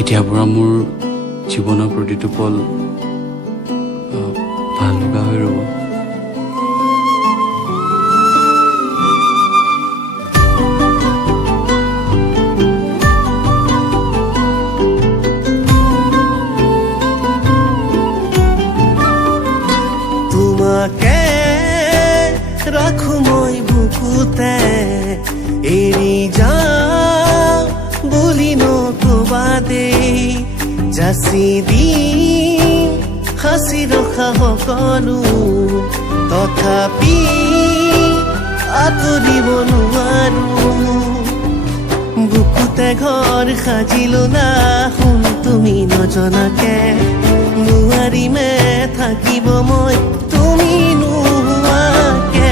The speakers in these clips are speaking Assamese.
এতিয়াৰ পৰা মোৰ জীৱনৰ প্ৰতিটো পল ভাল লগা হৈ ৰ'ব। তোমাকে ৰাখো মই বুকুতে এৰি যাওঁ বুলি নকবা দেই, যাচি দিম সাঁচি ৰখা সকলো, তথাপি আঁতৰিব নোৱাৰো। বুকুতে ঘৰ সাজিলো না শুন তুমি নজনাকে, নোৱাৰিমে থাকিব মই তুমি নোহোৱাকে।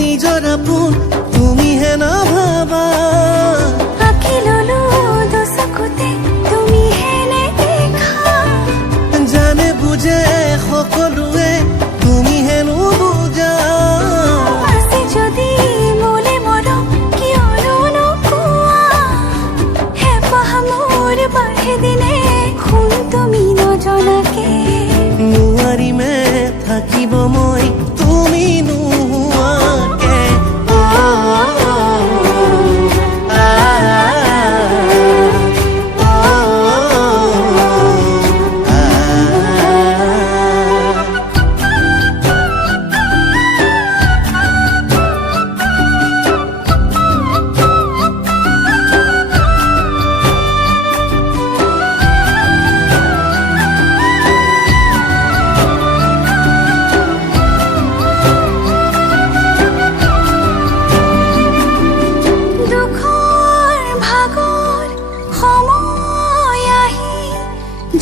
নিজৰ আপোন তুমিহে নাভাবা, আঁকি ললো দুচকুতে তুমিহে নেদেখা, জানে বুজে সকলোৱে তুমিহে নুবুজা। আছে যদি মোলে মৰম কিয়নো নোকোৱা, হেঁপাহ মোৰ বাঢ়ে দিনে শুন তুমি নজনাকে। নোৱাৰিমে থাকিব মই তুমি নোহোৱাকে।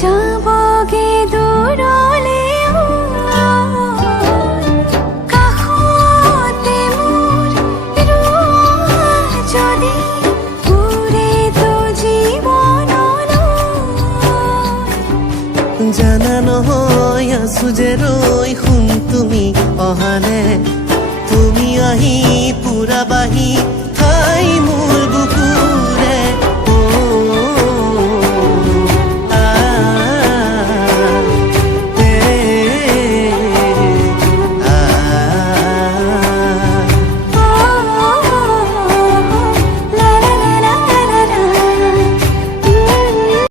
যাবগে দূৰলে কাষতে মোৰ যদি পুৰে তো জীৱনলৈ। জানা নহয় আছো যে ৰৈ শুন তুমি অহা